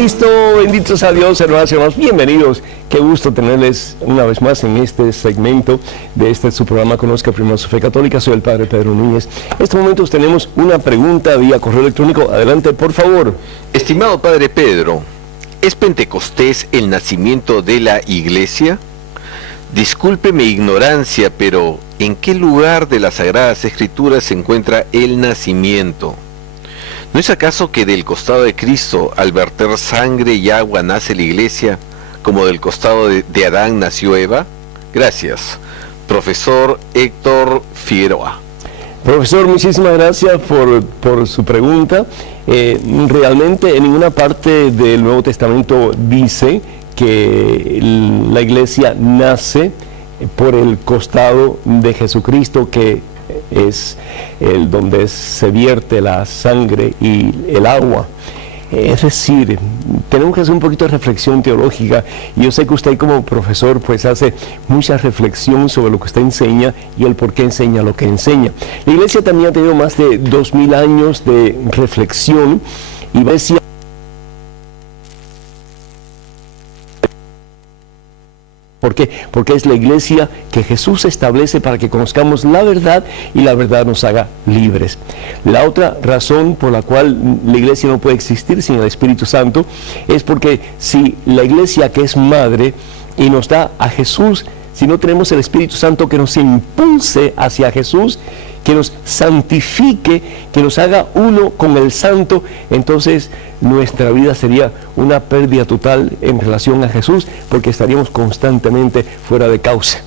Cristo, benditos a Dios, hermanos y hermanos, bienvenidos. Qué gusto tenerles una vez más en este segmento de su programa Conozca Primero su Fe Católica. Soy el Padre Pedro Núñez. En estos momentos tenemos una pregunta vía correo electrónico. Adelante, por favor. Estimado Padre Pedro, ¿es Pentecostés el nacimiento de la Iglesia? Disculpe mi ignorancia, pero ¿en qué lugar de las Sagradas Escrituras se encuentra el nacimiento? ¿No es acaso que del costado de Cristo, al verter sangre y agua, nace la Iglesia, como del costado de Adán nació Eva? Gracias. Profesor Héctor Figueroa. Profesor, muchísimas gracias por su pregunta. Realmente en ninguna parte del Nuevo Testamento dice que la Iglesia nace por el costado de Jesucristo, que es donde se vierte la sangre y el agua. Es decir, tenemos que hacer un poquito de reflexión teológica, y yo sé que usted como profesor pues hace mucha reflexión sobre lo que usted enseña y el por qué enseña lo que enseña. La Iglesia también ha tenido más de 2000 años de reflexión, y decía ¿por qué? Porque es la Iglesia que Jesús establece para que conozcamos la verdad y la verdad nos haga libres. La otra razón por la cual la Iglesia no puede existir sin el Espíritu Santo es porque si la Iglesia, que es madre y nos da a Jesús, si no tenemos el Espíritu Santo que nos impulse hacia Jesús, que nos santifique, que nos haga uno con el Santo, entonces nuestra vida sería una pérdida total en relación a Jesús, porque estaríamos constantemente fuera de causa.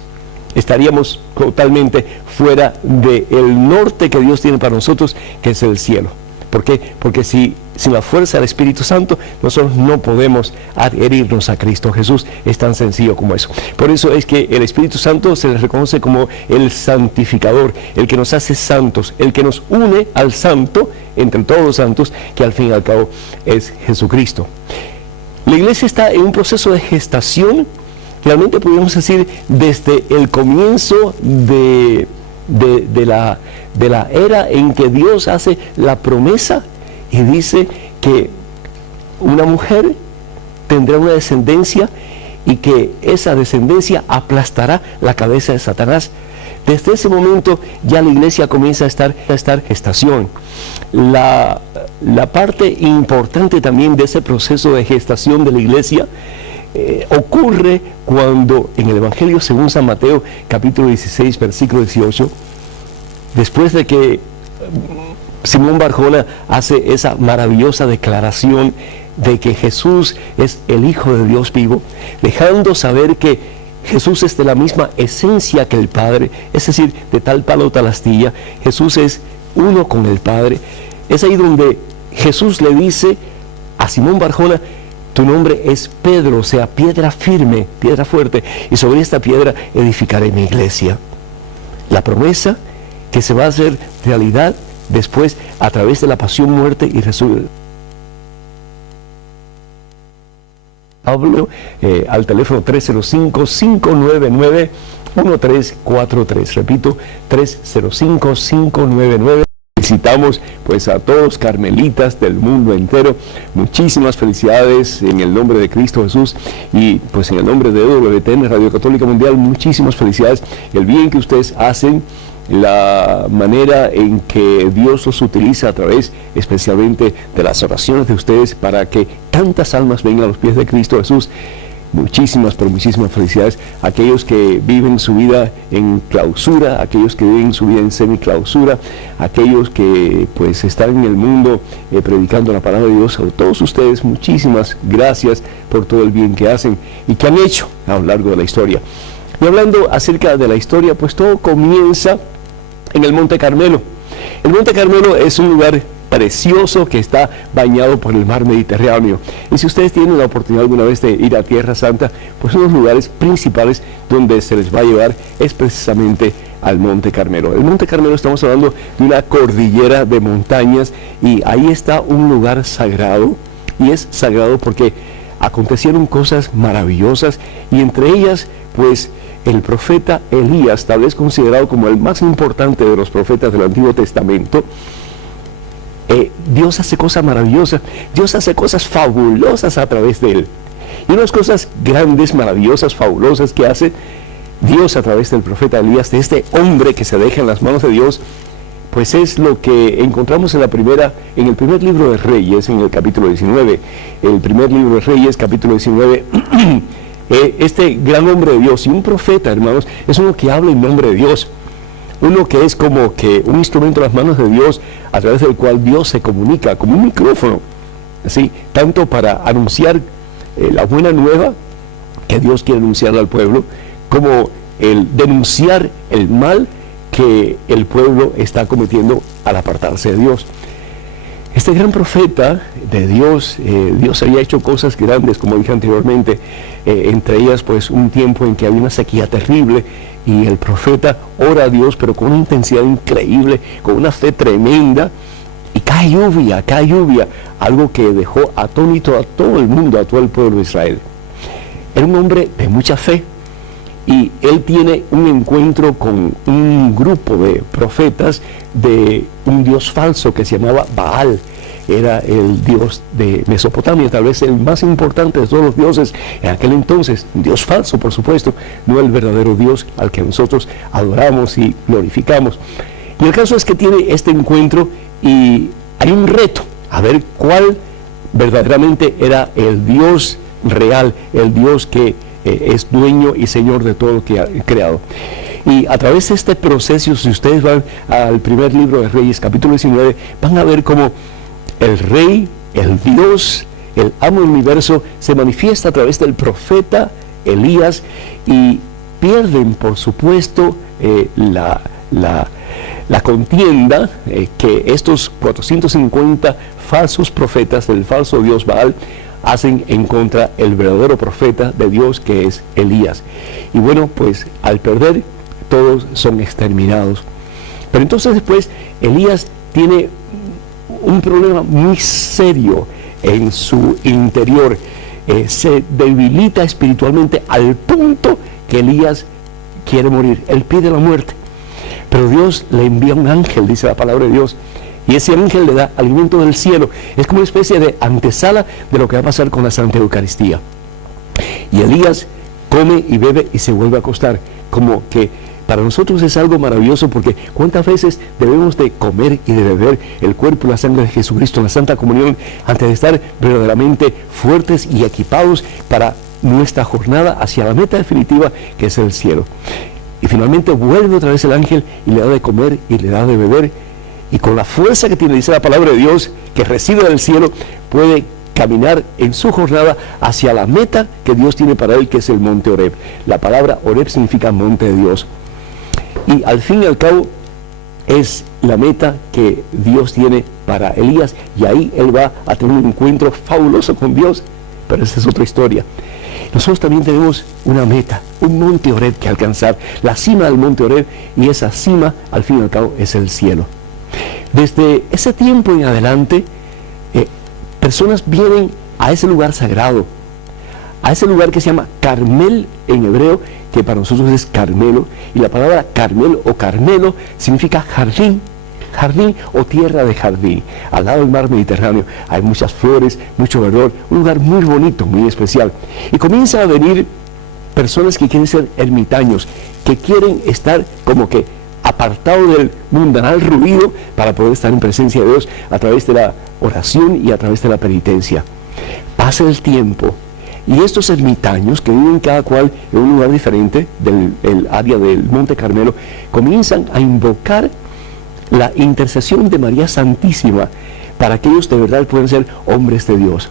Estaríamos totalmente fuera del norte que Dios tiene para nosotros, que es el cielo. ¿Por qué? Porque sin la fuerza del Espíritu Santo, nosotros no podemos adherirnos a Cristo Jesús. Es tan sencillo como eso. Por eso es que el Espíritu Santo se le reconoce como el santificador, el que nos hace santos, el que nos une al santo, entre todos los santos, que al fin y al cabo es Jesucristo. La Iglesia está en un proceso de gestación, realmente podríamos decir, desde el comienzo de la era en que Dios hace la promesa y dice que una mujer tendrá una descendencia y que esa descendencia aplastará la cabeza de Satanás. Desde ese momento ya la Iglesia comienza a estar gestación. La parte importante también de ese proceso de gestación de la Iglesia ocurre cuando en el Evangelio según San Mateo, capítulo 16, versículo 18, después de que Simón Barjona hace esa maravillosa declaración de que Jesús es el Hijo de Dios vivo, dejando saber que Jesús es de la misma esencia que el Padre, es decir, de tal palo tal astilla, Jesús es uno con el Padre. Es ahí donde Jesús le dice a Simón Barjona: tu nombre es Pedro, o sea, piedra firme, piedra fuerte, y sobre esta piedra edificaré mi iglesia. La promesa que se va a hacer realidad después a través de la pasión, muerte y resurrección. Hablo al teléfono 305-599-1343. Repito, 305-599. Felicitamos pues a todos los carmelitas del mundo entero. Muchísimas felicidades en el nombre de Cristo Jesús y pues en el nombre de EWTN, Radio Católica Mundial, muchísimas felicidades. El bien que ustedes hacen, la manera en que Dios los utiliza a través especialmente de las oraciones de ustedes para que tantas almas vengan a los pies de Cristo Jesús. Muchísimas, pero muchísimas felicidades a aquellos que viven su vida en clausura, aquellos que viven su vida en semiclausura, aquellos que pues están en el mundo predicando la palabra de Dios. A todos ustedes, muchísimas gracias por todo el bien que hacen y que han hecho a lo largo de la historia. Y hablando acerca de la historia, pues todo comienza en el Monte Carmelo. El Monte Carmelo es un lugar precioso que está bañado por el mar Mediterráneo. Y si ustedes tienen la oportunidad alguna vez de ir a Tierra Santa, pues uno de los lugares principales donde se les va a llevar es precisamente al Monte Carmelo. El Monte Carmelo, estamos hablando de una cordillera de montañas, y ahí está un lugar sagrado, y es sagrado porque acontecieron cosas maravillosas, y entre ellas pues el profeta Elías, tal vez considerado como el más importante de los profetas del Antiguo Testamento, Dios hace cosas maravillosas, Dios hace cosas fabulosas a través de él. Y unas cosas grandes, maravillosas, fabulosas que hace Dios a través del profeta Elías, de este hombre que se deja en las manos de Dios, pues es lo que encontramos en el primer libro de Reyes, en el capítulo 19. El primer libro de Reyes, capítulo 19, este gran hombre de Dios y un profeta, hermanos, es uno que habla en nombre de Dios. Uno que es como que un instrumento en las manos de Dios, a través del cual Dios se comunica, como un micrófono, ¿sí? Tanto para anunciar la buena nueva que Dios quiere anunciarle al pueblo, como el denunciar el mal que el pueblo está cometiendo al apartarse de Dios. Este gran profeta de Dios, Dios había hecho cosas grandes, como dije anteriormente, entre ellas pues un tiempo en que había una sequía terrible y el profeta ora a Dios, pero con una intensidad increíble, con una fe tremenda, y cae lluvia, algo que dejó atónito a todo el mundo, a todo el pueblo de Israel. Era un hombre de mucha fe, y él tiene un encuentro con un grupo de profetas de un dios falso que se llamaba Baal. Era el dios de Mesopotamia, tal vez el más importante de todos los dioses en aquel entonces. Un dios falso, por supuesto, no el verdadero Dios al que nosotros adoramos y glorificamos. Y el caso es que tiene este encuentro y hay un reto, a ver cuál verdaderamente era el Dios real, el Dios que es dueño y señor de todo lo que ha creado. Y a través de este proceso, si ustedes van al primer libro de Reyes, capítulo 19, van a ver cómo el rey, el Dios, el amo del universo, se manifiesta a través del profeta Elías, y pierden, por supuesto, la contienda que estos 450 falsos profetas del falso dios Baal hacen en contra el verdadero profeta de Dios, que es Elías. Y bueno, pues al perder, todos son exterminados. Pero entonces después Elías tiene un problema muy serio en su interior. Se debilita espiritualmente al punto que Elías quiere morir. Él pide la muerte. Pero Dios le envía un ángel, dice la palabra de Dios, y ese ángel le da alimento del cielo. Es como una especie de antesala de lo que va a pasar con la Santa Eucaristía. Y Elías come y bebe y se vuelve a acostar. Como que para nosotros es algo maravilloso, porque ¿cuántas veces debemos de comer y de beber el cuerpo y la sangre de Jesucristo en la Santa Comunión antes de estar verdaderamente fuertes y equipados para nuestra jornada hacia la meta definitiva, que es el cielo? Y finalmente vuelve otra vez el ángel y le da de comer y le da de beber, y con la fuerza que tiene, dice la palabra de Dios, que recibe del cielo, puede caminar en su jornada hacia la meta que Dios tiene para él, que es el monte Horeb. La palabra Horeb significa monte de Dios. Y al fin y al cabo es la meta que Dios tiene para Elías, y ahí él va a tener un encuentro fabuloso con Dios. Pero esa es otra historia. Nosotros también tenemos una meta, un monte Horeb que alcanzar, la cima del monte Horeb, y esa cima al fin y al cabo es el cielo. Desde ese tiempo en adelante, personas vienen a ese lugar sagrado, a ese lugar que se llama Carmel en hebreo, que para nosotros es Carmelo, y la palabra Carmel o Carmelo significa jardín, jardín o tierra de jardín. Al lado del mar Mediterráneo hay muchas flores, mucho verdor, un lugar muy bonito, muy especial. Y comienzan a venir personas que quieren ser ermitaños, que quieren estar como que apartado del mundanal ruido para poder estar en presencia de Dios a través de la oración y a través de la penitencia. Pasa el tiempo y estos ermitaños, que viven cada cual en un lugar diferente del área del Monte Carmelo, comienzan a invocar la intercesión de María Santísima para que ellos de verdad puedan ser hombres de Dios.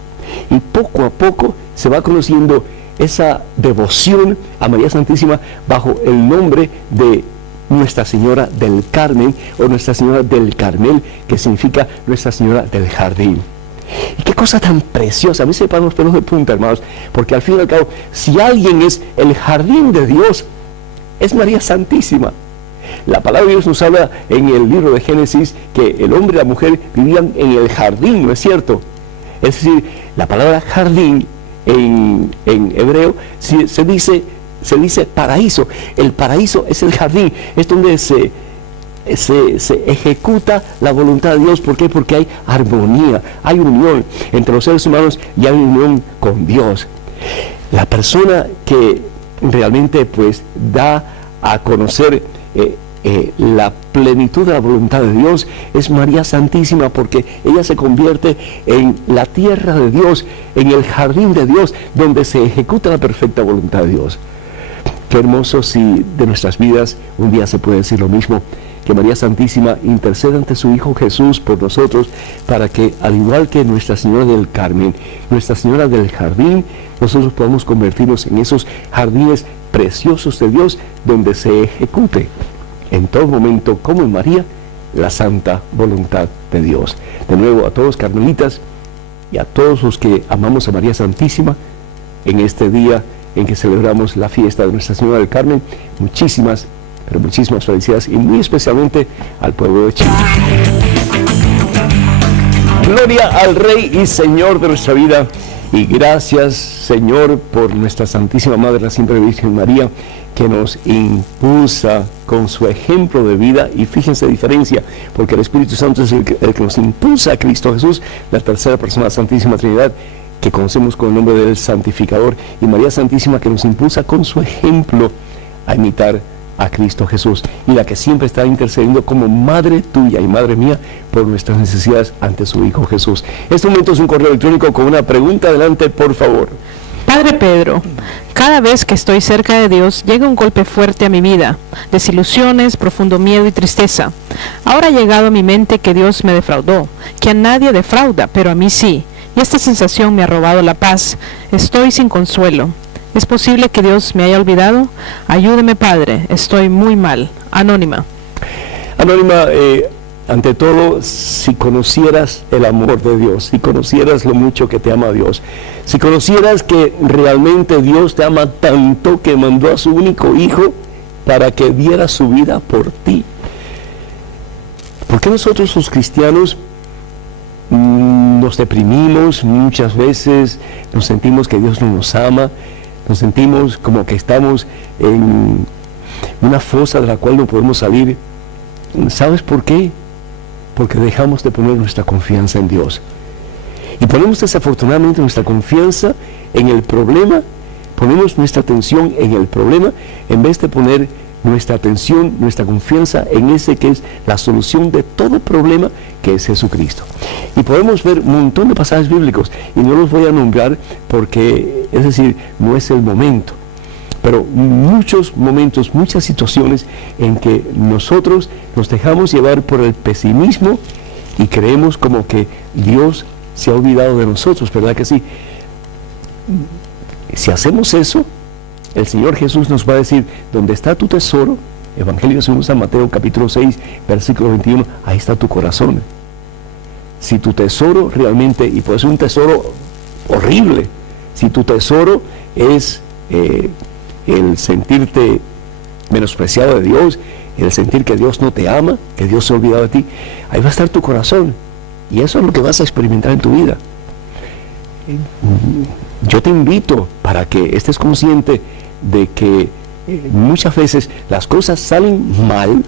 Y poco a poco se va conociendo esa devoción a María Santísima bajo el nombre de Nuestra Señora del Carmen, o Nuestra Señora del Carmel, que significa Nuestra Señora del Jardín. Y qué cosa tan preciosa. A mí se me paran los pelos de punta, hermanos, porque al fin y al cabo, si alguien es el jardín de Dios, es María Santísima. La palabra de Dios nos habla en el libro de Génesis que el hombre y la mujer vivían en el jardín, ¿no es cierto? Es decir, la palabra jardín en hebreo se dice paraíso. El paraíso es el jardín, es donde se se ejecuta la voluntad de Dios. ¿Por qué? Porque hay armonía, hay unión entre los seres humanos y hay unión con Dios. La persona que realmente pues da a conocer la plenitud de la voluntad de Dios es María Santísima, porque ella se convierte en la tierra de Dios, en el jardín de Dios, donde se ejecuta la perfecta voluntad de Dios. Qué hermoso si de nuestras vidas un día se puede decir lo mismo, que María Santísima interceda ante su Hijo Jesús por nosotros, para que, al igual que Nuestra Señora del Carmen, Nuestra Señora del Jardín, nosotros podamos convertirnos en esos jardines preciosos de Dios, donde se ejecute en todo momento, como en María, la santa voluntad de Dios. De nuevo, a todos los carmelitas y a todos los que amamos a María Santísima, en este día en que celebramos la fiesta de Nuestra Señora del Carmen, muchísimas, pero muchísimas felicidades, y muy especialmente al pueblo de Chile. Gloria al Rey y Señor de nuestra vida, y gracias, Señor, por nuestra Santísima Madre, la siempre Virgen María, que nos impulsa con su ejemplo de vida. Y fíjense la diferencia, porque el Espíritu Santo es el que nos impulsa a Cristo Jesús, la tercera persona de la Santísima Trinidad, que conocemos con el nombre del Santificador, y María Santísima, que nos impulsa con su ejemplo a imitar a Cristo Jesús, y la que siempre está intercediendo como madre tuya y madre mía por nuestras necesidades ante su Hijo Jesús. Este momento es un correo electrónico con una pregunta. Adelante, por favor. Padre Pedro, cada vez que estoy cerca de Dios llega un golpe fuerte a mi vida, desilusiones, profundo miedo y tristeza. Ahora ha llegado a mi mente que Dios me defraudó, que a nadie defrauda, pero a mí sí, y esta sensación me ha robado la paz. Estoy sin consuelo. ¿Es posible que Dios me haya olvidado? Ayúdeme, Padre, estoy muy mal. Anónima. Anónima, ante todo, si conocieras el amor de Dios, si conocieras lo mucho que te ama Dios, si conocieras que realmente Dios te ama tanto que mandó a su único Hijo para que diera su vida por ti. ¿Por qué nosotros los cristianos nos deprimimos muchas veces? Nos sentimos que Dios no nos ama, nos sentimos como que estamos en una fosa de la cual no podemos salir. ¿Sabes por qué? Porque dejamos de poner nuestra confianza en Dios. Y ponemos desafortunadamente nuestra confianza en el problema, ponemos nuestra atención en el problema, en vez de poner nuestra atención, nuestra confianza en ese que es la solución de todo problema, que es Jesucristo. Y podemos ver un montón de pasajes bíblicos, y no los voy a nombrar porque, es decir, no es el momento. Pero muchos momentos, muchas situaciones en que nosotros nos dejamos llevar por el pesimismo y creemos como que Dios se ha olvidado de nosotros, ¿verdad que sí? Si hacemos eso, el Señor Jesús nos va a decir: donde está tu tesoro, Evangelio según San Mateo capítulo 6, versículo 21, ahí está tu corazón. Si tu tesoro realmente, y puede ser un tesoro horrible, si tu tesoro es el sentirte menospreciado de Dios, el sentir que Dios no te ama, que Dios se ha olvidado de ti, ahí va a estar tu corazón, y eso es lo que vas a experimentar en tu vida. Yo te invito para que estés consciente de que muchas veces las cosas salen mal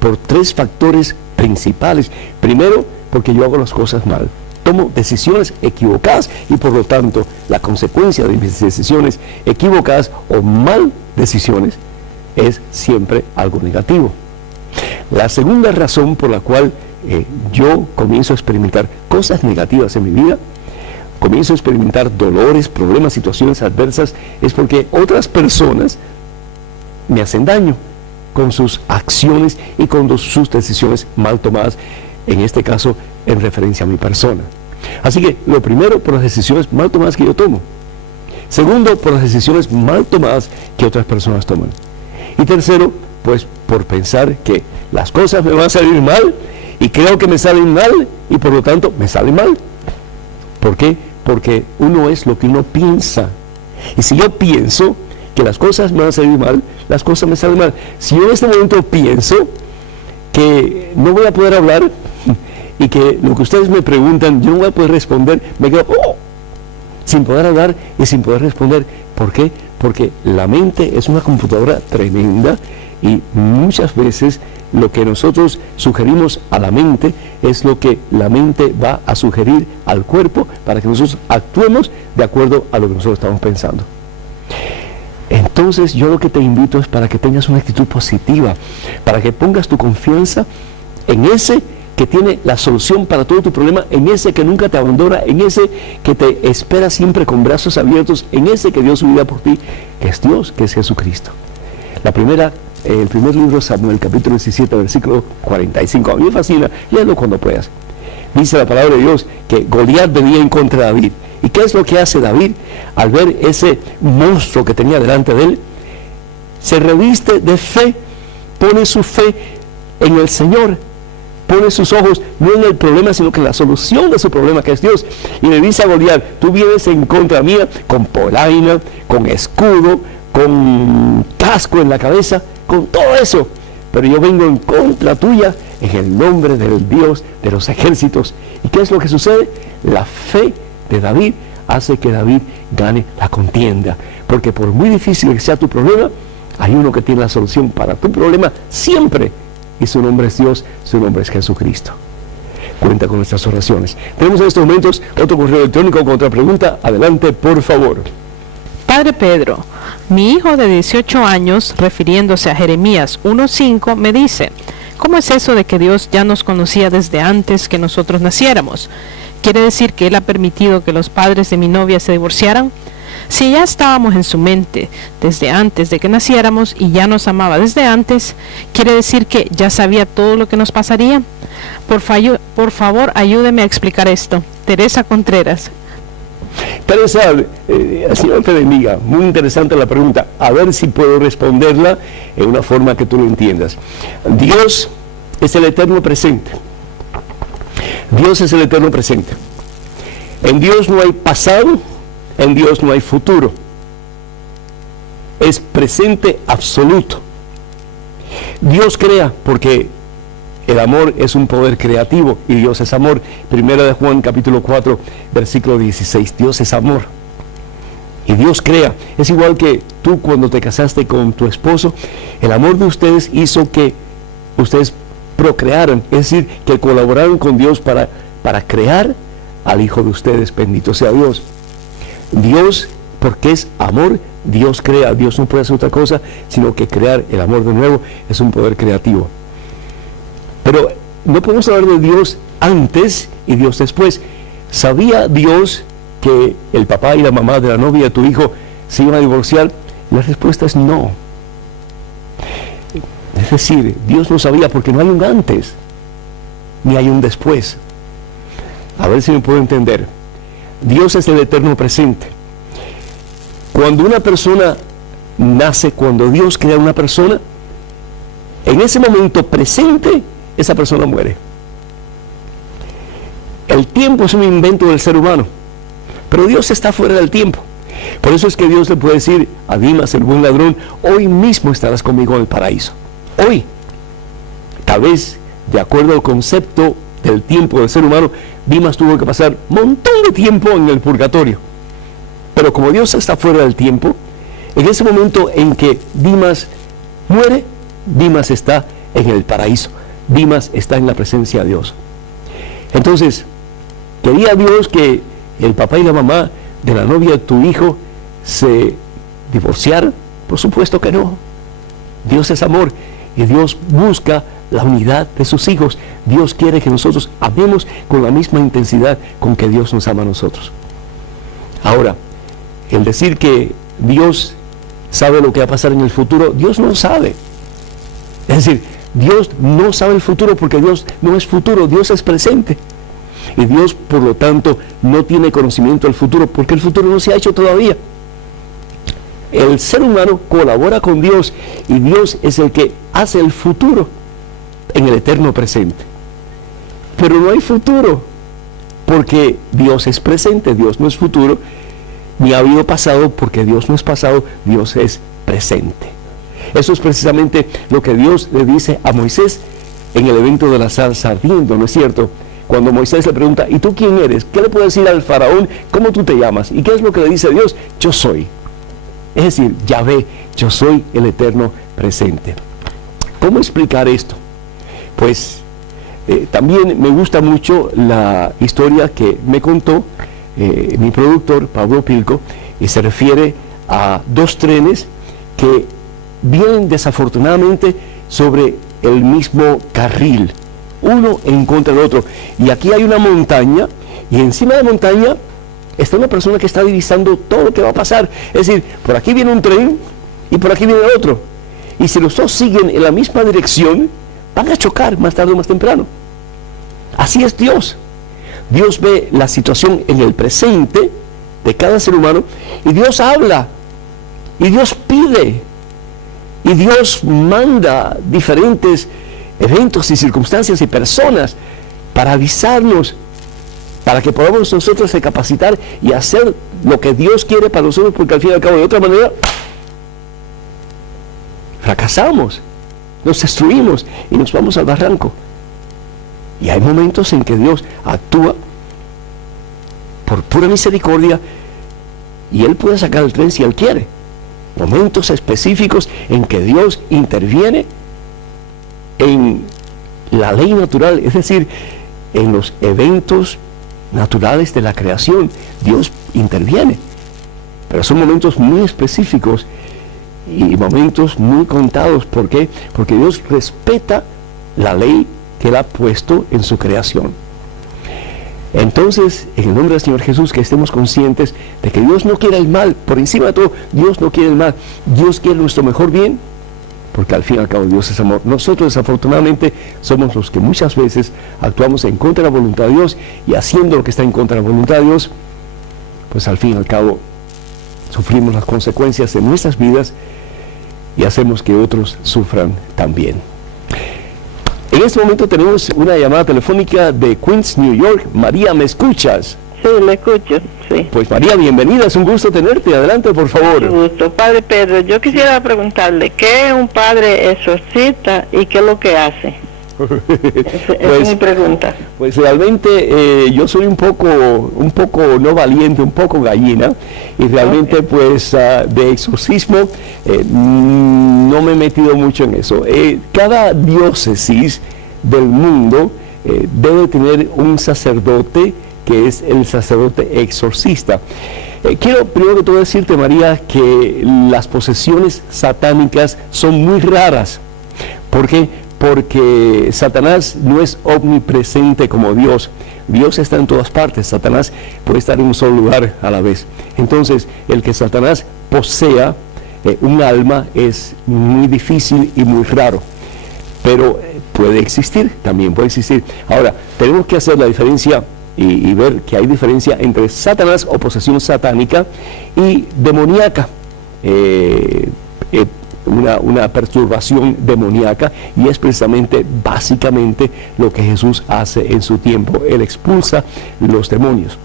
por tres factores principales. Primero, porque yo hago las cosas mal, tomo decisiones equivocadas, y por lo tanto la consecuencia de mis decisiones equivocadas o mal decisiones es siempre algo negativo. La segunda razón por la cual yo comienzo a experimentar cosas negativas en mi vida, comienzo a experimentar dolores, problemas, situaciones adversas, es porque otras personas me hacen daño con sus acciones y con sus decisiones mal tomadas, en este caso en referencia a mi persona. Así que lo primero, por las decisiones mal tomadas que yo tomo. Segundo, por las decisiones mal tomadas que otras personas toman. Y tercero, pues por pensar que las cosas me van a salir mal, y creo que me salen mal, y por lo tanto me salen mal. ¿Por qué? Porque uno es lo que uno piensa. Y si yo pienso que las cosas me van a salir mal, las cosas me salen mal. Si yo en este momento pienso que no voy a poder hablar, y que lo que ustedes me preguntan yo no voy a poder responder, me quedo sin poder hablar y sin poder responder. ¿Por qué? Porque la mente es una computadora tremenda, Y muchas veces lo que nosotros sugerimos a la mente es lo que la mente va a sugerir al cuerpo para que nosotros actuemos de acuerdo a lo que nosotros estamos pensando. Entonces yo lo que te invito es para que tengas una actitud positiva, para que pongas tu confianza en ese que tiene la solución para todo tu problema, en ese que nunca te abandona, en ese que te espera siempre con brazos abiertos, en ese que dio su vida por ti, que es Dios, que es Jesucristo. El primer libro de Samuel, capítulo 17, versículo 45, a mí me fascina, léelo cuando puedas. Dice la palabra de Dios que Goliat venía en contra de David. ¿Y qué es lo que hace David? Al ver ese monstruo que tenía delante de él, se reviste de fe, pone su fe en el Señor, pone sus ojos no en el problema, sino que en la solución de su problema, que es Dios. Y le dice a Goliat: tú vienes en contra mía con polaina, con escudo, con casco en la cabeza, con todo eso, pero yo vengo en contra tuya en el nombre del Dios de los ejércitos. ¿Y qué es lo que sucede? La fe de David hace que David gane la contienda, porque por muy difícil que sea tu problema, hay uno que tiene la solución para tu problema siempre, y su nombre es Dios, su nombre es Jesucristo. Cuenta con nuestras oraciones. Tenemos en estos momentos otro correo electrónico con otra pregunta. Adelante, por favor. Padre Pedro, mi hijo de 18 años, refiriéndose a Jeremías 1:5, me dice: ¿cómo es eso de que Dios ya nos conocía desde antes que nosotros naciéramos? ¿Quiere decir que Él ha permitido que los padres de mi novia se divorciaran? Si ya estábamos en su mente desde antes de que naciéramos y ya nos amaba desde antes, ¿quiere decir que ya sabía todo lo que nos pasaría? Por favor, ayúdeme a explicar esto. Teresa Contreras. Teresa, Señor te bendiga. Muy interesante la pregunta. A ver si puedo responderla en una forma que tú lo entiendas. Dios es el eterno presente. Dios es el eterno presente. En Dios no hay pasado, en Dios no hay futuro. Es presente absoluto. Dios crea porque el amor es un poder creativo y Dios es amor. Primera de Juan capítulo 4 versículo 16. Dios es amor y Dios crea. Es igual que tú cuando te casaste con tu esposo, el amor de ustedes hizo que ustedes procrearan, es decir, que colaboraron con Dios para crear al hijo de ustedes. Bendito sea Dios. Dios, porque es amor, Dios crea. Dios no puede hacer otra cosa sino que crear. El amor, de nuevo, es un poder creativo. Pero no podemos hablar de Dios antes y Dios después. ¿Sabía Dios que el papá y la mamá de la novia de tu hijo se iban a divorciar? La respuesta es no. Es decir, Dios no sabía porque no hay un antes, ni hay un después. A ver si me puedo entender. Dios es el eterno presente. Cuando una persona nace, cuando Dios crea una persona, en ese momento presente, esa persona muere. El tiempo es un invento del ser humano, pero Dios está fuera del tiempo. Por eso es que Dios le puede decir a Dimas, el buen ladrón: hoy mismo estarás conmigo en el paraíso. Hoy. Tal vez, de acuerdo al concepto del tiempo del ser humano, Dimas tuvo que pasar un montón de tiempo en el purgatorio. Pero como Dios está fuera del tiempo, en ese momento en que Dimas muere, Dimas está en el paraíso. Dimas está en la presencia de Dios. Entonces, ¿quería Dios que el papá y la mamá de la novia de tu hijo se divorciaran? Por supuesto que no. Dios es amor y Dios busca la unidad de sus hijos. Dios quiere que nosotros amemos con la misma intensidad con que Dios nos ama a nosotros. Ahora, el decir que Dios sabe lo que va a pasar en el futuro, Dios no sabe. Es decir, Dios no sabe el futuro porque Dios no es futuro, Dios es presente. Y Dios, por lo tanto, no tiene conocimiento del futuro porque el futuro no se ha hecho todavía. El ser humano colabora con Dios y Dios es el que hace el futuro en el eterno presente. Pero no hay futuro porque Dios es presente, Dios no es futuro, ni ha habido pasado porque Dios no es pasado, Dios es presente. Eso es precisamente lo que Dios le dice a Moisés en el evento de la zarza ardiendo, ¿no es cierto? Cuando Moisés le pregunta: ¿y tú quién eres? ¿Qué le puedo decir al faraón? ¿Cómo tú te llamas? ¿Y qué es lo que le dice Dios? Yo soy. Es decir, Yahvé, yo soy el eterno presente. ¿Cómo explicar esto? Pues también me gusta mucho la historia que me contó mi productor, Pablo Pilco, y se refiere a dos trenes que vienen desafortunadamente sobre el mismo carril, uno en contra del otro. Y aquí hay una montaña, y encima de la montaña está una persona que está divisando todo lo que va a pasar. Es decir, por aquí viene un tren y por aquí viene otro. Y si los dos siguen en la misma dirección, van a chocar más tarde o más temprano. Así es Dios. Dios ve la situación en el presente de cada ser humano, y Dios habla, y Dios pide, y Dios manda diferentes eventos y circunstancias y personas para avisarnos, para que podamos nosotros recapacitar y hacer lo que Dios quiere para nosotros, porque al fin y al cabo, de otra manera, fracasamos, nos destruimos y nos vamos al barranco. Y hay momentos en que Dios actúa por pura misericordia, y Él puede sacar el tren si Él quiere. Momentos específicos en que Dios interviene en la ley natural, es decir, en los eventos naturales de la creación. Dios interviene, pero son momentos muy específicos y momentos muy contados. ¿Por qué? Porque Dios respeta la ley que Él ha puesto en su creación. Entonces, en el nombre del Señor Jesús, que estemos conscientes de que Dios no quiere el mal. Por encima de todo, Dios no quiere el mal. Dios quiere nuestro mejor bien, porque al fin y al cabo Dios es amor. Nosotros, desafortunadamente, somos los que muchas veces actuamos en contra de la voluntad de Dios, y haciendo lo que está en contra de la voluntad de Dios, pues al fin y al cabo sufrimos las consecuencias de nuestras vidas y hacemos que otros sufran también. En este momento tenemos una llamada telefónica de Queens, New York. María, ¿me escuchas? Sí, le escucho, sí. Pues María, bienvenida, es un gusto tenerte. Adelante, por favor. Mucho gusto. Padre Pedro, yo quisiera preguntarle, ¿qué es un padre exorcista y qué es lo que hace? Esa es mi pregunta. Pues realmente yo soy un poco no valiente, un poco gallina, y realmente pues de exorcismo no me he metido mucho en eso. Cada diócesis del mundo debe tener un sacerdote que es el sacerdote exorcista. Quiero primero que todo decirte, María, que las posesiones satánicas son muy raras. ¿Por qué? Porque Satanás no es omnipresente como Dios. Dios está en todas partes. Satanás puede estar en un solo lugar a la vez. Entonces, el que Satanás posea un alma es muy difícil y muy raro. Pero puede existir, también puede existir. Ahora, tenemos que hacer la diferencia y ver que hay diferencia entre Satanás o posesión satánica y demoníaca. Una perturbación demoníaca, y es precisamente, básicamente, lo que Jesús hace en su tiempo. Él expulsa los demonios.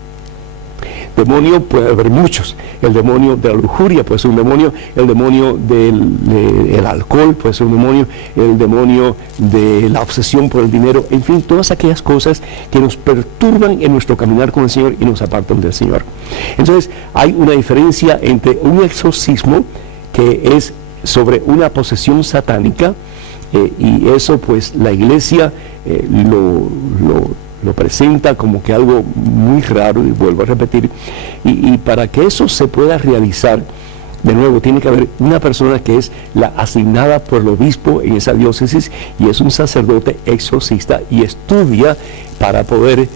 Demonio puede haber muchos. El demonio de la lujuria puede ser un demonio, el demonio del alcohol puede ser un demonio, el demonio de la obsesión por el dinero, en fin, todas aquellas cosas que nos perturban en nuestro caminar con el Señor y nos apartan del Señor. Entonces, hay una diferencia entre un exorcismo, que es sobre una posesión satánica, y eso pues la iglesia lo presenta como que algo muy raro, y vuelvo a repetir, y para que eso se pueda realizar, de nuevo, tiene que haber una persona que es la asignada por el obispo en esa diócesis, y es un sacerdote exorcista, y estudia para poder,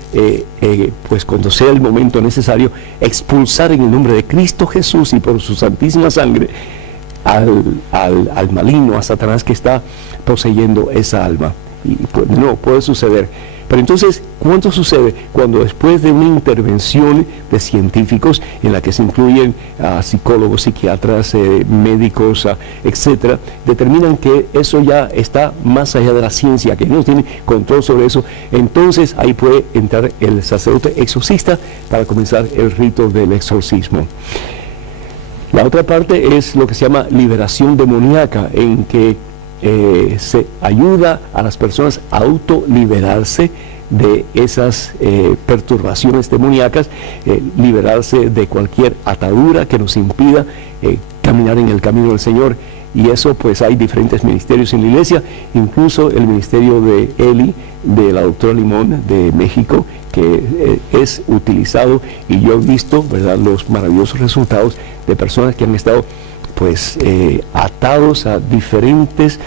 pues cuando sea el momento necesario, expulsar en el nombre de Cristo Jesús y por su santísima sangre al maligno, a Satanás que está poseyendo esa alma. Y pues, no, puede suceder. Pero entonces, ¿cuánto sucede? Cuando después de una intervención de científicos, en la que se incluyen psicólogos, psiquiatras, médicos, etcétera, determinan que eso ya está más allá de la ciencia, que no tiene control sobre eso, entonces ahí puede entrar el sacerdote exorcista para comenzar el rito del exorcismo. La otra parte es lo que se llama liberación demoníaca, en que se ayuda a las personas a autoliberarse de esas perturbaciones demoníacas, liberarse de cualquier atadura que nos impida caminar en el camino del Señor. Y eso, pues hay diferentes ministerios en la iglesia, incluso el ministerio de Eli, de la doctora Limón de México, que es utilizado, y yo he visto, ¿verdad?, los maravillosos resultados de personas que han estado pues atados a diferentes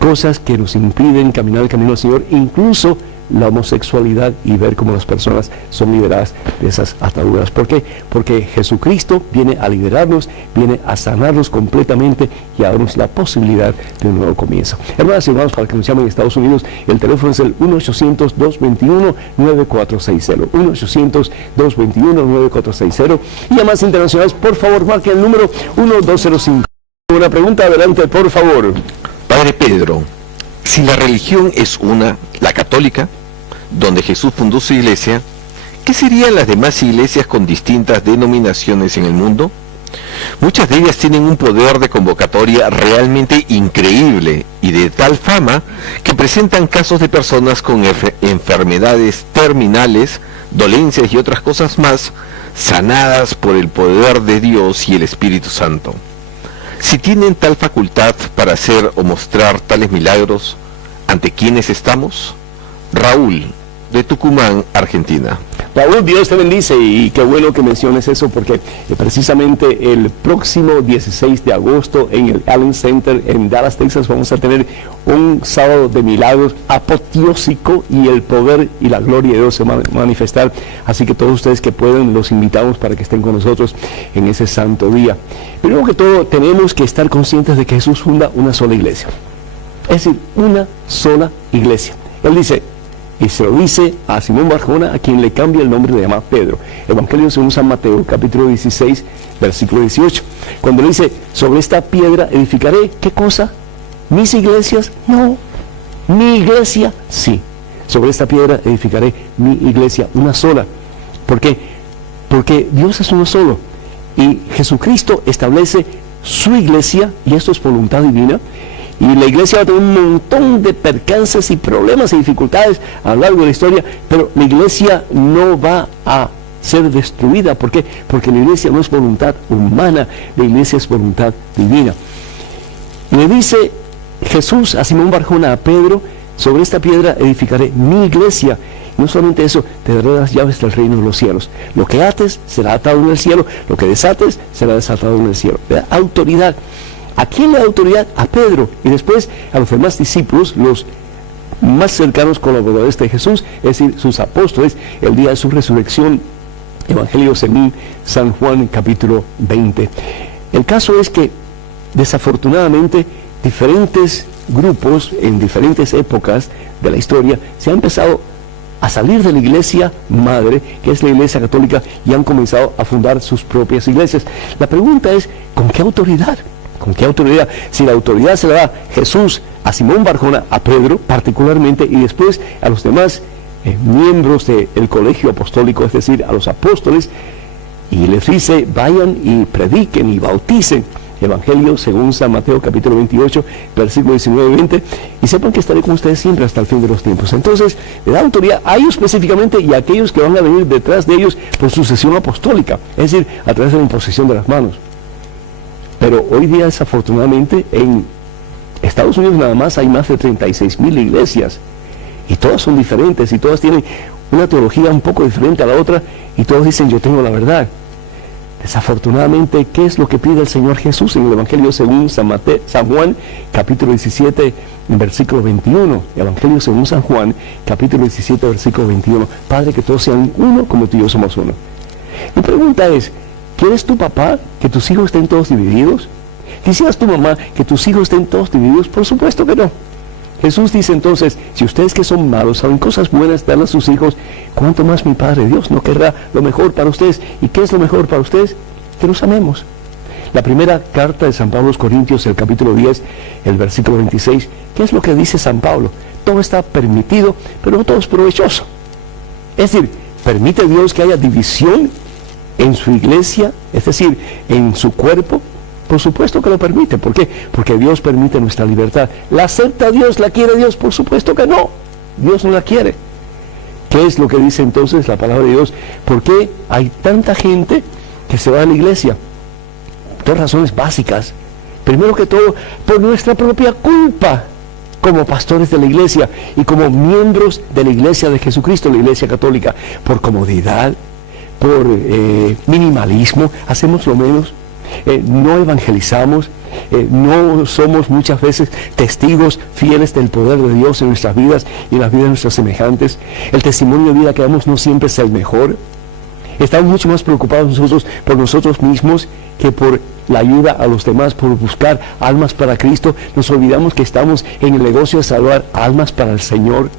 cosas que nos impiden caminar el camino del Señor, incluso la homosexualidad, y ver cómo las personas son liberadas de esas ataduras. ¿Por qué? Porque Jesucristo viene a liberarnos, viene a sanarnos completamente y a darnos la posibilidad de un nuevo comienzo. Hermanas y hermanos, para que nos llamen en Estados Unidos, el teléfono es el 1-800-221-9460, 1-800-221-9460, y llamadas internacionales, por favor, marquen el número 1205. Una pregunta, adelante, por favor. Padre Pedro, si la religión es una, la católica, donde Jesús fundó su iglesia, ¿qué serían las demás iglesias con distintas denominaciones en el mundo? Muchas de ellas tienen un poder de convocatoria realmente increíble y de tal fama que presentan casos de personas con enfermedades terminales, dolencias y otras cosas más, sanadas por el poder de Dios y el Espíritu Santo. Si tienen tal facultad para hacer o mostrar tales milagros, ¿ante quiénes estamos? Raúl, de Tucumán, Argentina. Raúl, Dios te bendice, y qué bueno que menciones eso, porque precisamente el próximo 16 de agosto en el Allen Center en Dallas, Texas, vamos a tener un sábado de milagros apoteósico, y el poder y la gloria de Dios se va a manifestar. Así que todos ustedes que pueden, los invitamos para que estén con nosotros en ese santo día. Primero que todo, tenemos que estar conscientes de que Jesús funda una sola iglesia, es decir, una sola iglesia. Él dice, y se lo dice a Simón Barjona, a quien le cambia el nombre, le llama Pedro. Evangelio según San Mateo, capítulo 16, versículo 18. Cuando le dice, sobre esta piedra edificaré, ¿qué cosa? ¿Mis iglesias? No. Mi iglesia, sí. Sobre esta piedra edificaré mi iglesia, una sola. ¿Por qué? Porque Dios es uno solo. Y Jesucristo establece su iglesia, y esto es voluntad divina. Y la iglesia va a tener un montón de percances y problemas y dificultades a lo largo de la historia, pero la iglesia no va a ser destruida. ¿Por qué? Porque la iglesia no es voluntad humana, la iglesia es voluntad divina. Y le dice Jesús a Simón Barjona, a Pedro, sobre esta piedra edificaré mi iglesia. No solamente eso, te daré las llaves del reino de los cielos. Lo que ates será atado en el cielo, lo que desates será desatado en el cielo. Autoridad. ¿A quién le da autoridad? A Pedro, y después a los demás discípulos, los más cercanos colaboradores de Jesús, es decir, sus apóstoles, el día de su resurrección. Evangelio según San Juan, capítulo 20. El caso es que, desafortunadamente, diferentes grupos en diferentes épocas de la historia se han empezado a salir de la iglesia madre, que es la iglesia católica, y han comenzado a fundar sus propias iglesias. La pregunta es, ¿con qué autoridad? ¿Con qué autoridad? Si la autoridad se la da Jesús a Simón Barjona, a Pedro particularmente, y después a los demás miembros del colegio apostólico, es decir, a los apóstoles, y les dice, vayan y prediquen y bauticen. Evangelio según San Mateo, capítulo 28, versículo 19 y 20, y sepan que estaré con ustedes siempre hasta el fin de los tiempos. Entonces, le da autoridad a ellos específicamente, y a aquellos que van a venir detrás de ellos por sucesión apostólica, es decir, a través de la imposición de las manos. Pero hoy día, desafortunadamente, en Estados Unidos nada más hay más de 36,000 iglesias, y todas son diferentes, y todas tienen una teología un poco diferente a la otra, y todos dicen, yo tengo la verdad. Desafortunadamente, ¿qué es lo que pide el Señor Jesús en el Evangelio según San Juan, capítulo 17, versículo 21? Evangelio según San Juan, capítulo 17, versículo 21. Padre, que todos sean uno como tú y yo somos uno. Mi pregunta es, ¿quieres tu papá que tus hijos estén todos divididos? ¿Quisieras tu mamá que tus hijos estén todos divididos? Por supuesto que no. Jesús dice entonces, si ustedes que son malos saben cosas buenas darle a sus hijos, ¿cuánto más mi Padre Dios no querrá lo mejor para ustedes? ¿Y qué es lo mejor para ustedes? Que los amemos. La primera carta de San Pablo a los Corintios, el capítulo 10, el versículo 26, ¿qué es lo que dice San Pablo? Todo está permitido, pero no todo es provechoso. Es decir, ¿permite Dios que haya división en su iglesia, es decir, en su cuerpo? Por supuesto que lo permite. ¿Por qué? Porque Dios permite nuestra libertad. ¿La acepta Dios? ¿La quiere Dios? Por supuesto que no. Dios no la quiere. ¿Qué es lo que dice entonces la palabra de Dios? ¿Por qué hay tanta gente que se va a la iglesia? Dos razones básicas. Primero que todo, por nuestra propia culpa, como pastores de la iglesia y como miembros de la iglesia de Jesucristo, la iglesia católica, por comodidad, por minimalismo, hacemos lo menos, no evangelizamos, no somos muchas veces testigos fieles del poder de Dios en nuestras vidas y en las vidas de nuestros semejantes. El testimonio de vida que damos no siempre es el mejor. Estamos mucho más preocupados nosotros por nosotros mismos que por la ayuda a los demás, por buscar almas para Cristo. Nos olvidamos que estamos en el negocio de salvar almas para el Señor.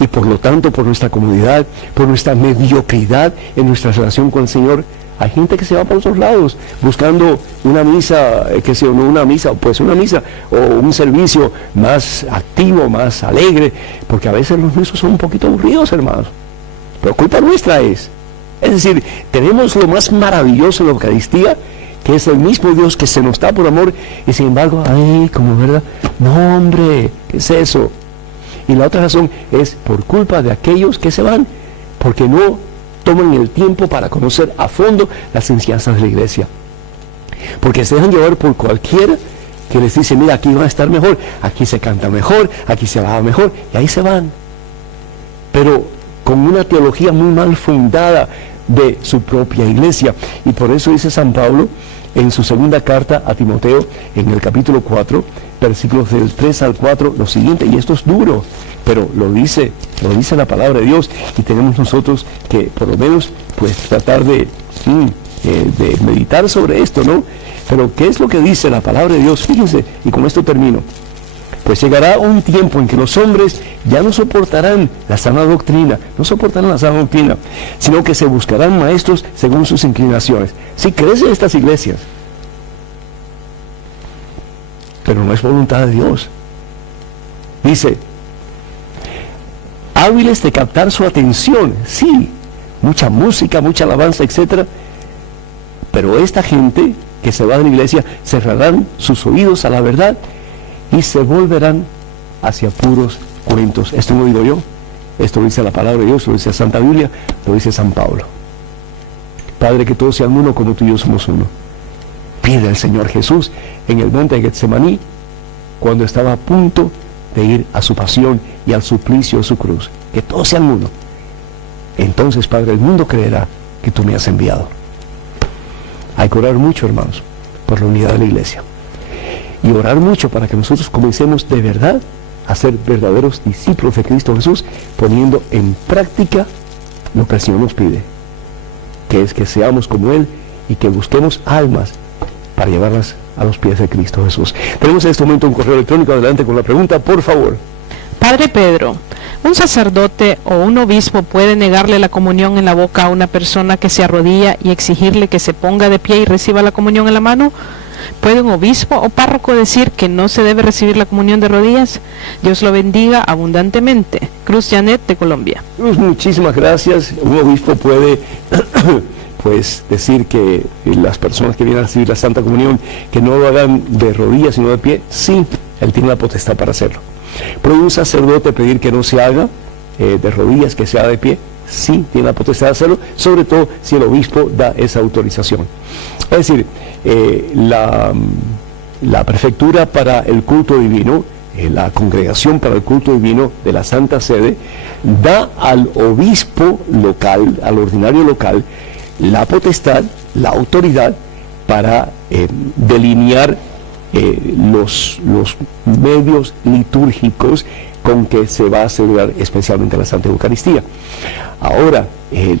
Y por lo tanto, por nuestra comodidad, por nuestra mediocridad en nuestra relación con el Señor, hay gente que se va por otros lados buscando una misa, no una misa, pues una misa o un servicio más activo, más alegre, porque a veces los nuestros son un poquito aburridos, hermanos. Pero culpa nuestra es. Es decir, tenemos lo más maravilloso de la Eucaristía, que es el mismo Dios que se nos da por amor, y sin embargo, como verdad, no hombre, ¿qué es eso? Y la otra razón es por culpa de aquellos que se van, porque no toman el tiempo para conocer a fondo las enseñanzas de la iglesia. Porque se dejan llevar por cualquiera que les dice, mira, aquí va a estar mejor, aquí se canta mejor, aquí se va mejor, y ahí se van. Pero con una teología muy mal fundada de su propia iglesia. Y por eso dice San Pablo en su segunda carta a Timoteo, en el capítulo 4, versículos del 3 al 4, lo siguiente, y esto es duro, pero lo dice la palabra de Dios, y tenemos nosotros que por lo menos pues tratar de meditar sobre esto, ¿no? Pero ¿qué es lo que dice la palabra de Dios? Fíjense, y con esto termino. Pues llegará un tiempo en que los hombres ya no soportarán la sana doctrina, sino que se buscarán maestros según sus inclinaciones. Sí, crecen estas iglesias, pero no es voluntad de Dios. Dice, hábiles de captar su atención, sí, mucha música, mucha alabanza, etc. Pero esta gente que se va de la iglesia cerrarán sus oídos a la verdad y se volverán hacia puros cuentos. Esto no lo digo yo, esto lo dice la palabra de Dios, lo dice Santa Biblia, lo dice San Pablo. Padre, que todos sean uno como tú y yo somos uno. Pide al Señor Jesús en el monte de Getsemaní, cuando estaba a punto de ir a su pasión y al suplicio de su cruz, que todos sean uno. Entonces, Padre, el mundo creerá que tú me has enviado. Hay que orar mucho, hermanos, por la unidad de la iglesia. Y orar mucho para que nosotros comencemos de verdad a ser verdaderos discípulos de Cristo Jesús, poniendo en práctica lo que el Señor nos pide, que es que seamos como Él y que busquemos almas para llevarlas a los pies de Cristo Jesús. Tenemos en este momento un correo electrónico. Adelante con la pregunta, por favor. Padre Pedro, ¿un sacerdote o un obispo puede negarle la comunión en la boca a una persona que se arrodilla y exigirle que se ponga de pie y reciba la comunión en la mano? ¿Puede un obispo o párroco decir que no se debe recibir la comunión de rodillas? Dios lo bendiga abundantemente. Cruz Janet, de Colombia. Cruz, muchísimas gracias. Un obispo puede pues decir que las personas que vienen a recibir la Santa Comunión, que no lo hagan de rodillas sino de pie. Sí, él tiene la potestad para hacerlo. ¿Puede un sacerdote pedir que no se haga de rodillas, que se haga de pie? Sí, tiene la potestad de hacerlo, sobre todo si el obispo da esa autorización. Es decir, la prefectura para el culto divino, la congregación para el culto divino de la Santa Sede, da al obispo local, al ordinario local, la potestad, la autoridad para delinear los medios litúrgicos con que se va a celebrar especialmente la Santa Eucaristía. Ahora,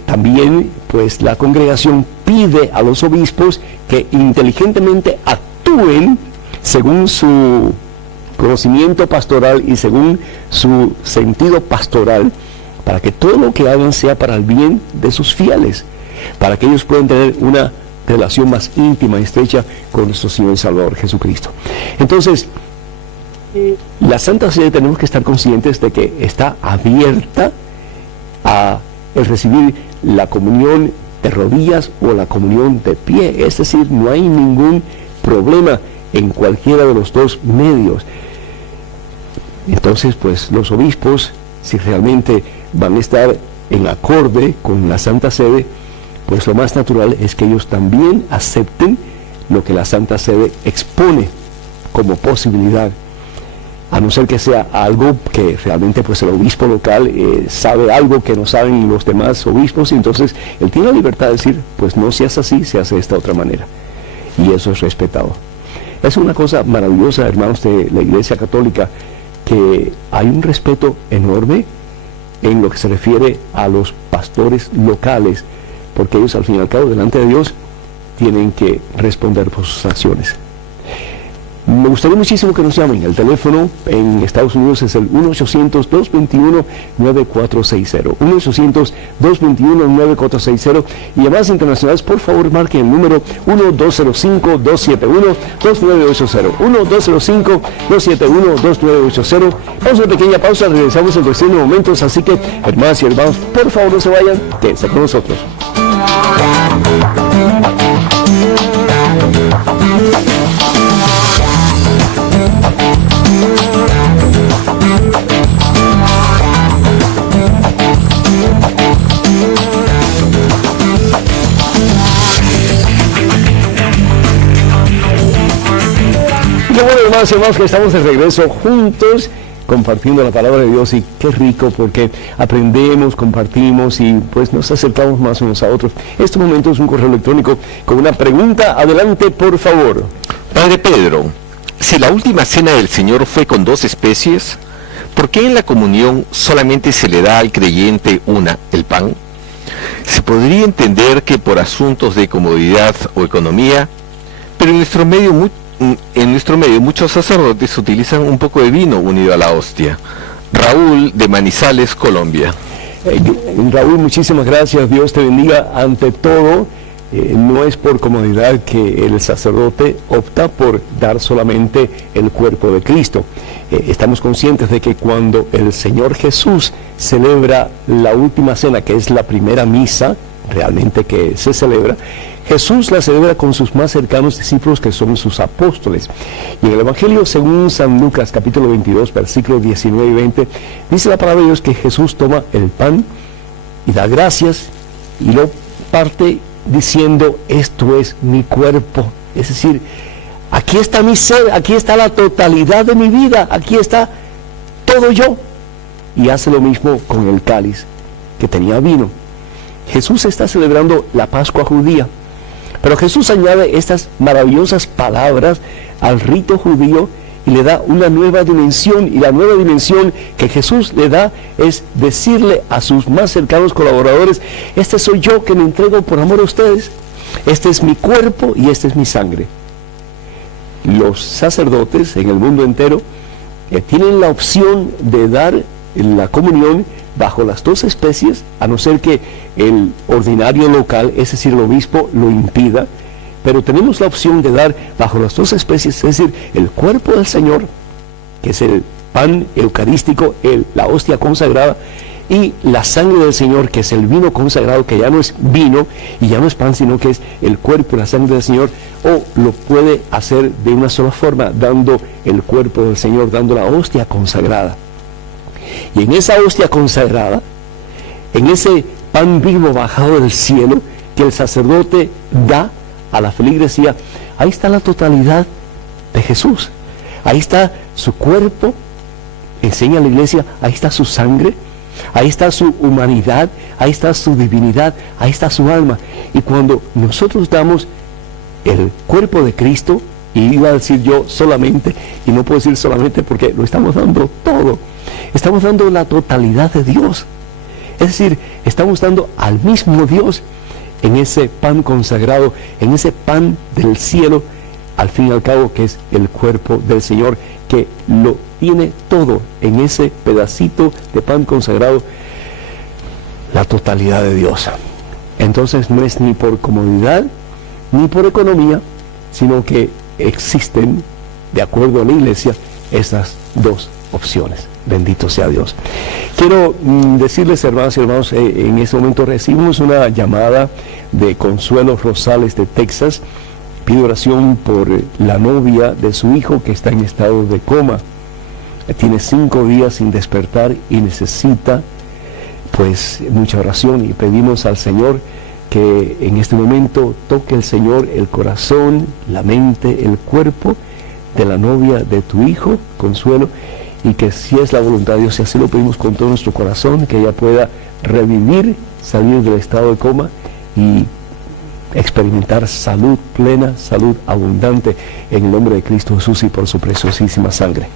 también pues la congregación pide a los obispos que inteligentemente actúen según su conocimiento pastoral y según su sentido pastoral, para que todo lo que hagan sea para el bien de sus fieles, para que ellos puedan tener una relación más íntima y estrecha con nuestro Señor y Salvador Jesucristo. Entonces, la Santa Sede tenemos que estar conscientes de que está abierta a el recibir la comunión de rodillas o la comunión de pie, es decir, no hay ningún problema en cualquiera de los dos medios. Entonces, pues los obispos, si realmente van a estar en acorde con la Santa Sede, pues lo más natural es que ellos también acepten lo que la Santa Sede expone como posibilidad, a no ser que sea algo que realmente pues el obispo local sabe algo que no saben los demás obispos, y entonces él tiene la libertad de decir, pues no se hace así, se hace de esta otra manera, y eso es respetado. Es una cosa maravillosa, hermanos de la Iglesia Católica, que hay un respeto enorme en lo que se refiere a los pastores locales, porque ellos al fin y al cabo delante de Dios tienen que responder por sus acciones. Me gustaría muchísimo que nos llamen. El teléfono en Estados Unidos es el 1-800-221-9460. 1-800-221-9460. Y llamadas internacionales, por favor, marquen el número 1-205-271-2980. 1-205-271-2980. Vamos a una pequeña pausa, regresamos en cuestión de momentos. Así que, hermanas y hermanos, por favor, no se vayan, quédense con nosotros. Bueno, hermanos y hermanos, que estamos de regreso juntos compartiendo la palabra de Dios, y qué rico porque aprendemos, compartimos y pues nos acercamos más unos a otros. Este momento es un correo electrónico con una pregunta. Adelante, por favor. Padre Pedro, si la última cena del Señor fue con 2 especies, ¿por qué en la comunión solamente se le da al creyente una, el pan? Se podría entender que por asuntos de comodidad o economía, pero en nuestro medio muchos sacerdotes utilizan un poco de vino unido a la hostia. Raúl de Manizales, Colombia. Raúl, muchísimas gracias, Dios te bendiga. Ante todo, no es por comodidad que el sacerdote opta por dar solamente el cuerpo de Cristo. Estamos conscientes de que cuando el Señor Jesús celebra la última cena, que es la primera misa realmente que se celebra, Jesús la celebra con sus más cercanos discípulos, que son sus apóstoles. Y en el Evangelio según San Lucas, capítulo 22, versículos 19 y 20, dice la palabra de Dios que Jesús toma el pan y da gracias y lo parte diciendo, esto es mi cuerpo. Es decir, aquí está mi ser, aquí está la totalidad de mi vida, aquí está todo yo. Y hace lo mismo con el cáliz que tenía vino. Jesús está celebrando la Pascua judía, pero Jesús añade estas maravillosas palabras al rito judío y le da una nueva dimensión, y la nueva dimensión que Jesús le da es decirle a sus más cercanos colaboradores, este soy yo que me entrego por amor a ustedes, este es mi cuerpo y esta es mi sangre. Los sacerdotes en el mundo entero tienen la opción de dar la comunión bajo las 2 especies, a no ser que el ordinario local, es decir, el obispo, lo impida, pero tenemos la opción de dar bajo las 2 especies, es decir, el cuerpo del Señor, que es el pan eucarístico, la hostia consagrada, y la sangre del Señor, que es el vino consagrado, que ya no es vino y ya no es pan, sino que es el cuerpo y la sangre del Señor. O lo puede hacer de una sola forma, dando el cuerpo del Señor, dando la hostia consagrada. Y en esa hostia consagrada, en ese pan vivo bajado del cielo que el sacerdote da a la feligresía, ahí está la totalidad de Jesús. Ahí está su cuerpo, enseña a la iglesia, ahí está su sangre, ahí está su humanidad, ahí está su divinidad, ahí está su alma. Y cuando nosotros damos el cuerpo de Cristo, y iba a decir yo solamente, y no puedo decir solamente porque lo estamos dando todo, estamos dando la totalidad de Dios. Es decir, estamos dando al mismo Dios en ese pan consagrado, en ese pan del cielo, al fin y al cabo, que es el cuerpo del Señor, que lo tiene todo en ese pedacito de pan consagrado, la totalidad de Dios. Entonces no es ni por comodidad ni por economía, sino que existen, de acuerdo a la iglesia, esas 2 opciones. Bendito sea Dios. Quiero decirles, hermanas y hermanos, en este momento recibimos una llamada de Consuelo Rosales de Texas. Pide oración por la novia de su hijo que está en estado de coma. Tiene 5 días sin despertar y necesita pues mucha oración, y pedimos al Señor que en este momento toque el Señor el corazón, la mente, el cuerpo de la novia de tu hijo, Consuelo, y que si es la voluntad de Dios, y así lo pedimos con todo nuestro corazón, que ella pueda revivir, salir del estado de coma y experimentar salud plena, salud abundante, en el nombre de Cristo Jesús y por su preciosísima sangre.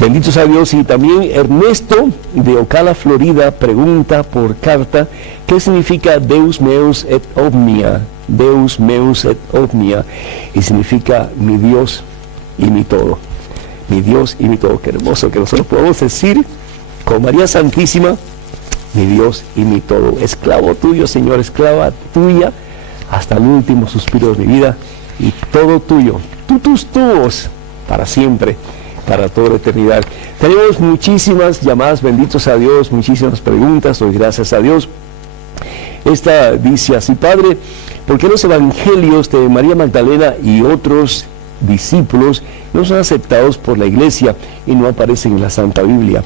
Bendito sea Dios. Y también Ernesto de Ocala, Florida, pregunta por carta, ¿qué significa Deus meus et omnia? Deus meus et omnia, y significa mi Dios y mi todo. Mi Dios y mi todo. Qué hermoso que nosotros podemos decir con María Santísima, mi Dios y mi todo. Esclavo tuyo, Señor, esclava tuya, hasta el último suspiro de mi vida, y todo tuyo, tus tubos, para siempre, para toda la eternidad. Tenemos muchísimas llamadas, benditos a Dios, muchísimas preguntas, doy gracias a Dios. Esta dice así: Padre, ¿por qué los evangelios de María Magdalena y otros discípulos no son aceptados por la iglesia y no aparecen en la Santa Biblia?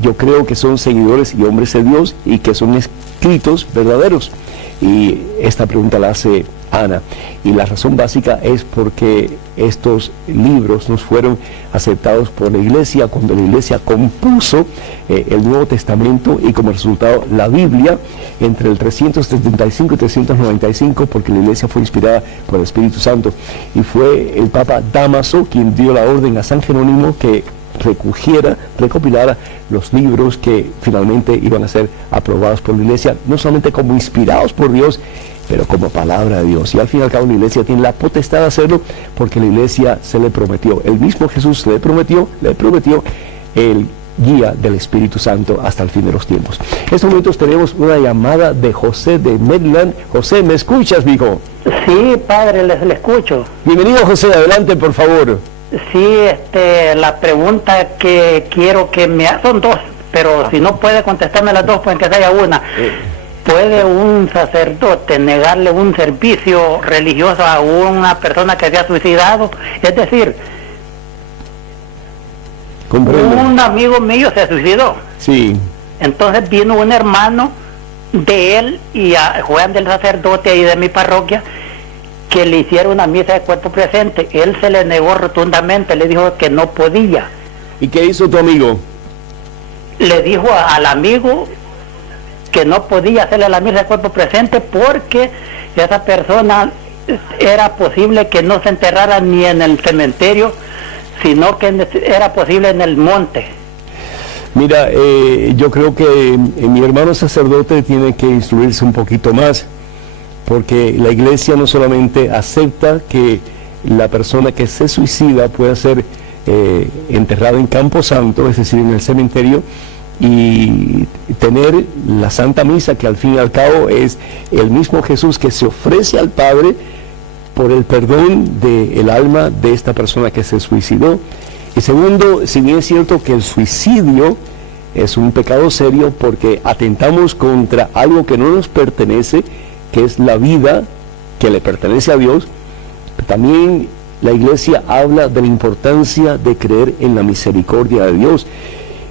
Yo creo que son seguidores y hombres de Dios y que son escritos verdaderos. Y esta pregunta la hace Ana, y la razón básica es porque estos libros nos fueron aceptados por la iglesia cuando la iglesia compuso el Nuevo Testamento, y como resultado la Biblia entre el 375 y 395, porque la iglesia fue inspirada por el Espíritu Santo, y fue el Papa Dámaso quien dio la orden a San Jerónimo que recopilara los libros que finalmente iban a ser aprobados por la iglesia, no solamente como inspirados por Dios, pero como palabra de Dios. Y al fin y al cabo la iglesia tiene la potestad de hacerlo, porque la iglesia se le prometió, el mismo Jesús le prometió el guía del Espíritu Santo hasta el fin de los tiempos. En estos momentos tenemos una llamada de José de Maryland. José, ¿me escuchas, mijo? Sí, padre, le escucho. Bienvenido, José, adelante, por favor. Sí, la pregunta que quiero que me haga, son dos, pero si no puede contestarme las dos, pues que sea una. ¿Puede un sacerdote negarle un servicio religioso a una persona que se ha suicidado? Es decir, comprendo. Un amigo mío se suicidó. Sí. Entonces vino un hermano de él y Juan del sacerdote ahí de mi parroquia, que le hiciera una misa de cuerpo presente. Él se le negó rotundamente, le dijo que no podía. ¿Y qué hizo tu amigo? Le dijo al amigo que no podía hacerle la misa de cuerpo presente porque esa persona era posible que no se enterrara ni en el cementerio, sino que era posible en el monte. Mira, yo creo que mi hermano sacerdote tiene que instruirse un poquito más, porque la iglesia no solamente acepta que la persona que se suicida pueda ser enterrada en Campo Santo, es decir, en el cementerio, y tener la Santa Misa, que al fin y al cabo es el mismo Jesús que se ofrece al Padre por el perdón del alma de esta persona que se suicidó. Y segundo, si bien es cierto que el suicidio es un pecado serio porque atentamos contra algo que no nos pertenece, que es la vida que le pertenece a Dios, también la iglesia habla de la importancia de creer en la misericordia de Dios.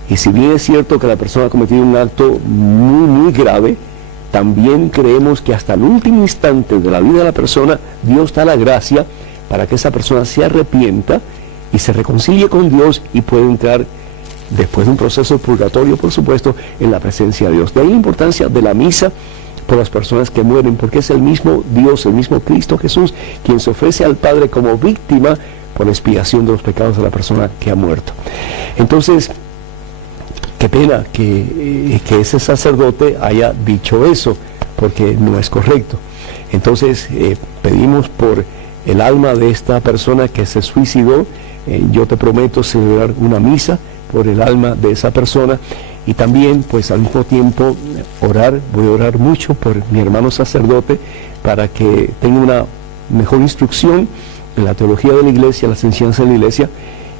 Y si bien es cierto que la persona ha cometido un acto muy, muy grave, también creemos que hasta el último instante de la vida de la persona, Dios da la gracia para que esa persona se arrepienta y se reconcilie con Dios y pueda entrar, después de un proceso purgatorio, por supuesto, en la presencia de Dios. De ahí la importancia de la misa por las personas que mueren, porque es el mismo Dios, el mismo Cristo Jesús, quien se ofrece al Padre como víctima por la expiación de los pecados de la persona que ha muerto. Entonces, qué pena que ese sacerdote haya dicho eso, porque no es correcto. Entonces, pedimos por el alma de esta persona que se suicidó. Yo te prometo celebrar una misa por el alma de esa persona, y también, pues al mismo tiempo, voy a orar mucho por mi hermano sacerdote para que tenga una mejor instrucción en la teología de la iglesia, las enseñanzas de la iglesia,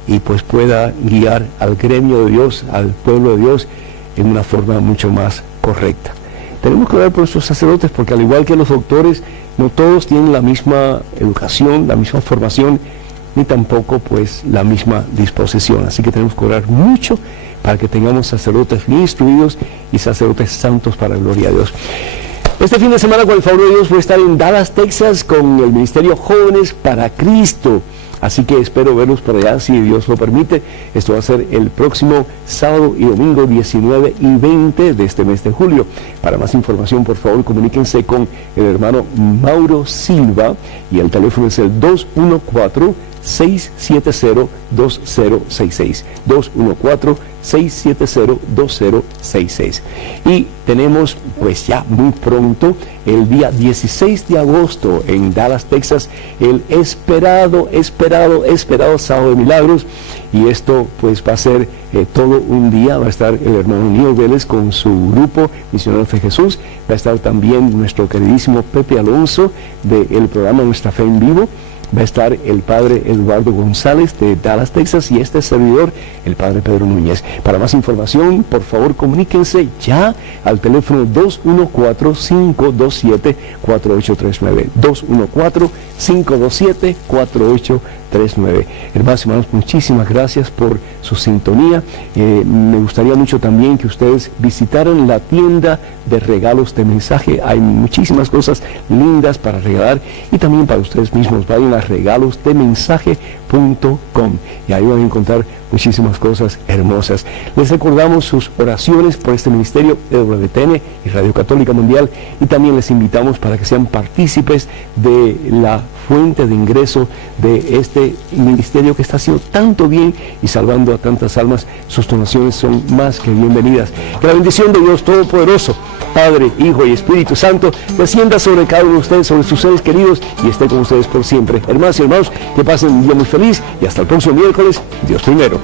y pues pueda guiar al gremio de Dios, al pueblo de Dios, en una forma mucho más correcta. Tenemos que orar por nuestros sacerdotes, porque al igual que los doctores, no todos tienen la misma educación, la misma formación, ni tampoco pues la misma disposición. Así que tenemos que orar mucho para que tengamos sacerdotes bien instruidos y sacerdotes santos para la gloria de Dios. Este fin de semana, con el favor de Dios, voy a estar en Dallas, Texas, con el Ministerio Jóvenes para Cristo. Así que espero verlos por allá, si Dios lo permite. Esto va a ser el próximo sábado y domingo 19 y 20 de este mes de julio. Para más información, por favor, comuníquense con el hermano Mauro Silva y el teléfono es el 214-670-2066. 214-670-2066. Y tenemos pues ya muy pronto, el día 16 de agosto en Dallas, Texas, el esperado Sábado de Milagros. Y esto pues va a ser todo un día. Va a estar el hermano Nilo Vélez con su grupo Misioneros de Jesús. Va a estar también nuestro queridísimo Pepe Alonso del programa Nuestra Fe en Vivo. Va a estar el padre Eduardo González de Dallas, Texas, y este servidor, el padre Pedro Núñez. Para más información, por favor, comuníquense ya al teléfono 214-527-4839. 214-527-4839. Hermanos, muchísimas gracias por su sintonía. Me gustaría mucho también que ustedes visitaran la tienda de regalos de mensaje. Hay muchísimas cosas lindas para regalar y también para ustedes mismos. Vayan a regalosdemensaje.com y ahí van a encontrar muchísimas cosas hermosas. Les recordamos sus oraciones por este ministerio de WTN y Radio Católica Mundial, y también les invitamos para que sean partícipes de la fuente de ingreso de este ministerio que está haciendo tanto bien y salvando a tantas almas. Sus donaciones son más que bienvenidas. Que la bendición de Dios Todopoderoso, Padre, Hijo y Espíritu Santo, descienda sobre cada uno de ustedes, sobre sus seres queridos, y esté con ustedes por siempre. Hermanos y hermanos, que pasen un día muy feliz y hasta el próximo miércoles. Dios primero.